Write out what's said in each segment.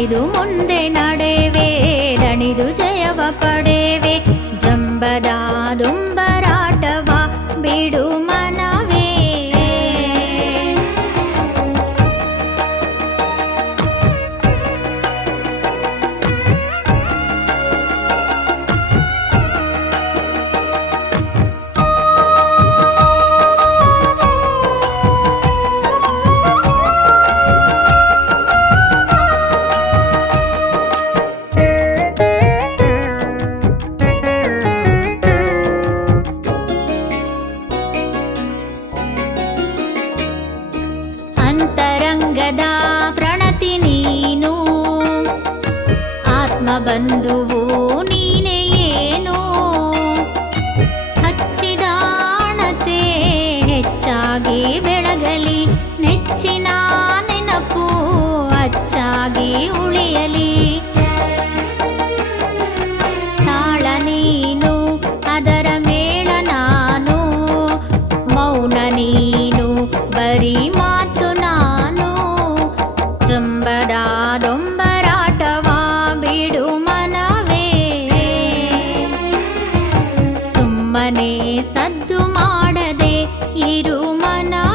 ಮಣಿದು ಮುಂದೆ ನಡೆವೆ ದಣಿದು ಜಯವ ಪಡೆವೆ ಜಂಬದ ನೆಚ್ಚಿನ ನೆನಪು ಅಚ್ಚಾಗಿ ಉಳಿಯಲಿ. ತಾಳ ನೀನು, ಅದರ ಮೇಳ ನಾನು. ಮೌನ ನೀನು, ಬರೀ ಮಾತು ನಾನು. ಡೊಂಬರಾಟವ ಬಿಡು ಮನವೇ. ಸುಮ್ಮನೆ ಸದ್ದು ಮಾಡದೆ ಇರು ಮನವೇ.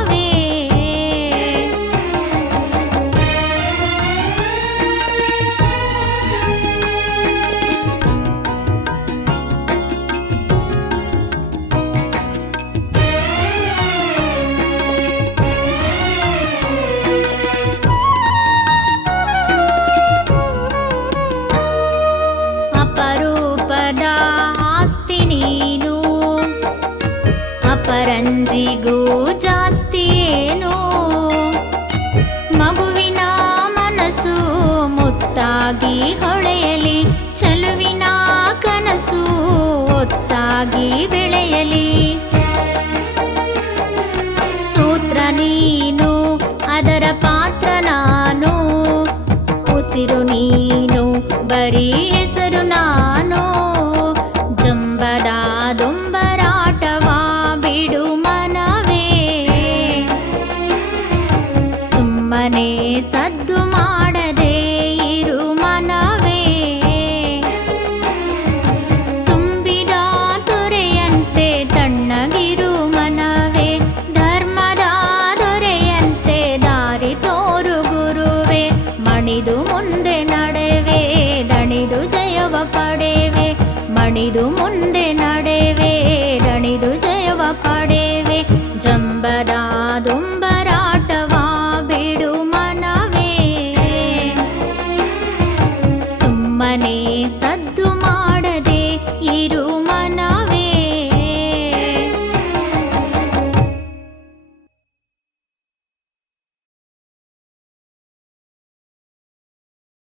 ಅಪರಂಜಿಗೂ ಜಾಸ್ತಿ ಏನು. ಮಗುವಿನ ಮನಸ್ಸು ಮುತ್ತಾಗಿ ಹೊಳೆಯಲಿ, ಚಲುವಿನ ಕನಸು ಒತ್ತಾಗಿ ಬೆಳೆಯಲಿ. ಸೂತ್ರ ನೀನು, ಅದರ ಪಾತ್ರ ನಾನು. ಉಸಿರು ನೀನು, ಬರೀ ಮುಂದೆ ನಡೆವೆ, ದಣಿದು ಜಯವ ಪಡೆವೆ. ಮಣಿದು ಮುಂದೆ ನಡೆವೆ, ದಣಿದು ಜಯವ ಪಡೆವೆ. ಜಂಬರ ದುಂಬರಾಟವಾ ಬಿಡು ಮನವೇ. ಸುಮ್ಮನೆ ಸದ್ದು ಮಾಡದೆ ಇರು ಮನವೇ.